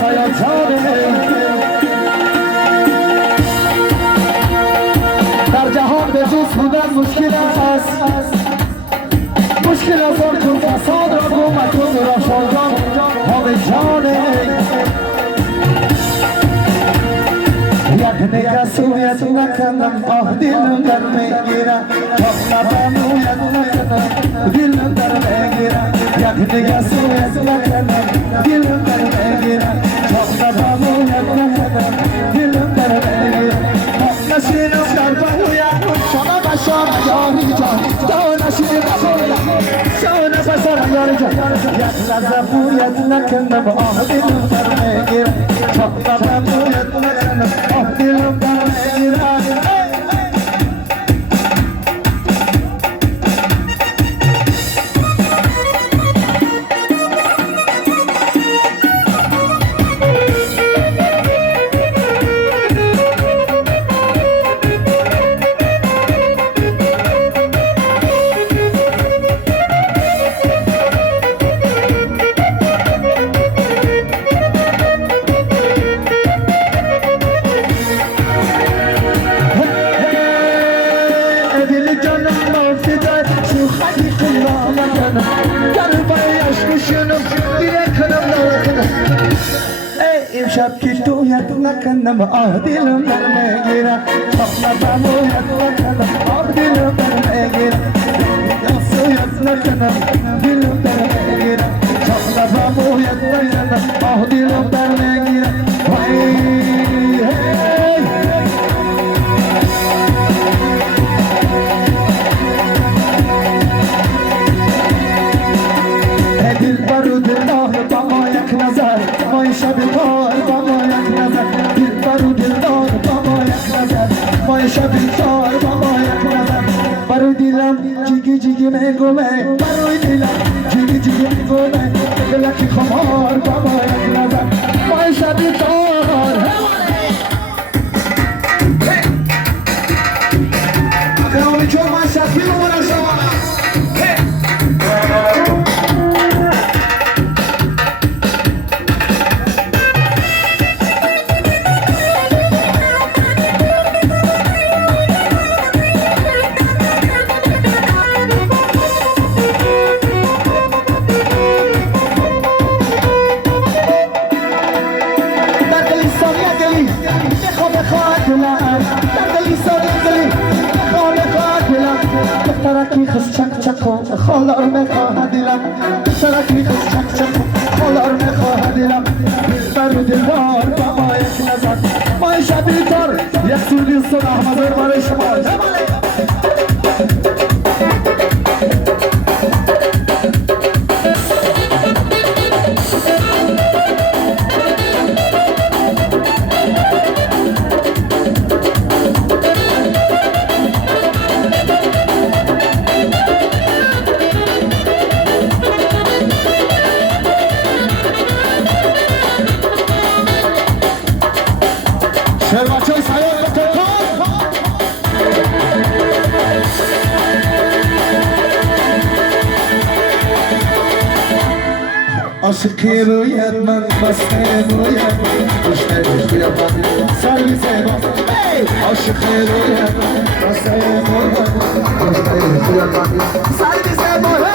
سیاجانه در جهان به جز بودن مشکل است مشکل از آن کن فساد را گو مکن را شادان همه جانه یک نگسویت نکنم آه دلم در میگیرم تا نبامویت نکنم دلم در میگیرم یک نگسویت نکنم دلم در میگیرم تا نبامویت نکنم دلم در میگیرم نشینم در بهویت شما بشام یاری جان تا نشینم شما بشام یاری جان یک لحظه بویت نکنم آه دلم در میگیرم تا نبامویت نکنم آه دلم در میگیرم امشب که تویت نکنم آه دلم در میگیرم شخص بمویت نکنم آه دلم در میگیرم افسویت نکنم دلم در میگیرم شخص بمویت نکنم آه دلم در میگیرم دل برو دلدار با ما یک نظر ما شب کار با ما یک نظر دل برو دلدار با ما یک نظر ما شب کار با ما یک نظر برو دلم جیگی جیگی میگومه برو دلم جیگی جیگی میگومه گلکی خمار با ما یک نظر ما شب کار اقیامی چون من شفی بمونم شما ترکی خس چک چک خالار میخواه دلم ترکی خس چک چک خالار میخواه دلم برو دلدار با ما یک نظر ما شبی تر یک سودی صد احمد برای شما عاشقی رویت من بسته رویت کشته رویت من سروی زیبا عاشقی رویت من بسته رویت کشته رویت من سروی زیبا